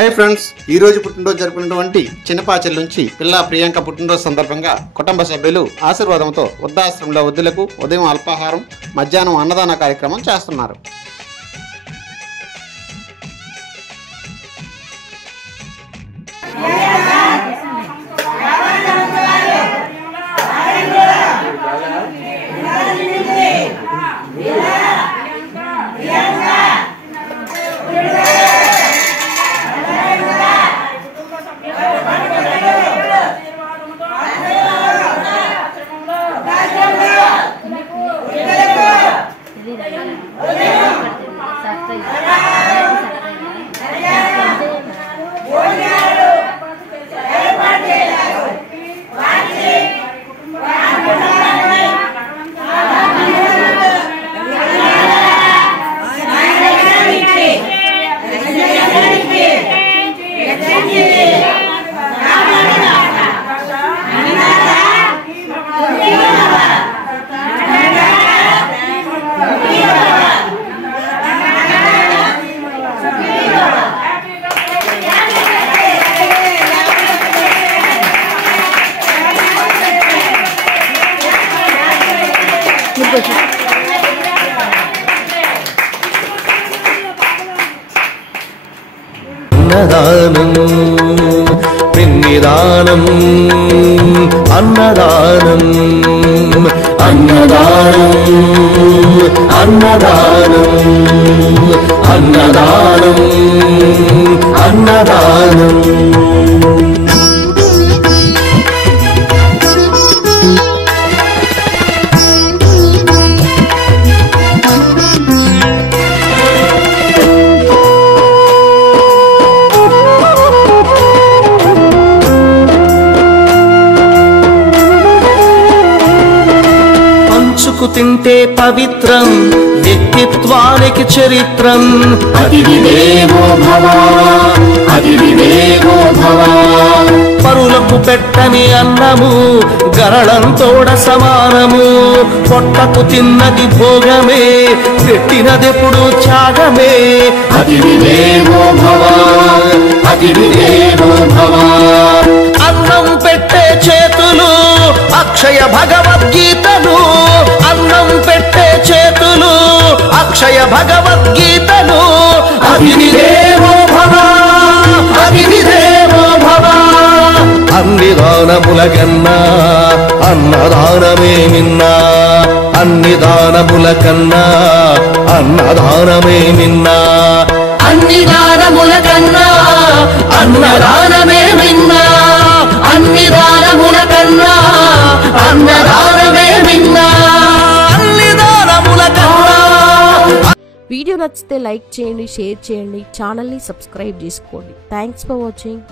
Hi friends, ఈ రోజు పుట్టినరోజు జరుపుకున్నటువంటి చిన్నపాచెల నుంచి పిల్ల ప్రియాంక పుట్టినరోజు సందర్భంగా కుటుంబ సభ్యులు ఆశీర్వాదంతో వృద్ధాశ్రమంలో వృద్ధులకు ఉదయం అల్పాహారం, మధ్యాహ్నం అన్నదాన కార్యక్రమం చేస్తున్నారు. అన్నదానం పిన్నిదానం అన్నదానం అన్నదానం అన్నదానం అన్నదానం అన్నదానం. తింటే పవిత్రం వ్యక్తిత్వానికి చరిత్రం. అతిథి దేవో భవ అతిథి దేవో భవ. పరులకు పెట్టని అన్నము గరళంతోడ సమానము. పొట్టకు తిన్నది భోగమే, పెట్టినదెప్పుడు త్యాగమే. అతిథి దేవో భవ అతిథి దేవో భవ. అన్నం పెట్టే చేతులు అక్షయ భగవద్గీతలు. అన్నం పెట్టే చేతులు అక్షయ భగవద్గీతలు. అతిథి దేవో భవ అతిథి దేవో భవ. అన్ని దానముల కన్నా అన్నదానమే మిన్నా. అన్ని దానముల కన్నా అన్నదానమే మిన్నా. అన్ని దానముల కన్నా అన్నదానమే మిన్నా. అన్ని దానముల కన్నా అన్నదానమే మిన్నా. అన్ని దానముల కన్నా. వీడియో నచ్చితే లైక్ చేయండి, షేర్ చేయండి, ఛానల్ని సబ్స్క్రైబ్ చేసుకోండి. Thanks for watching.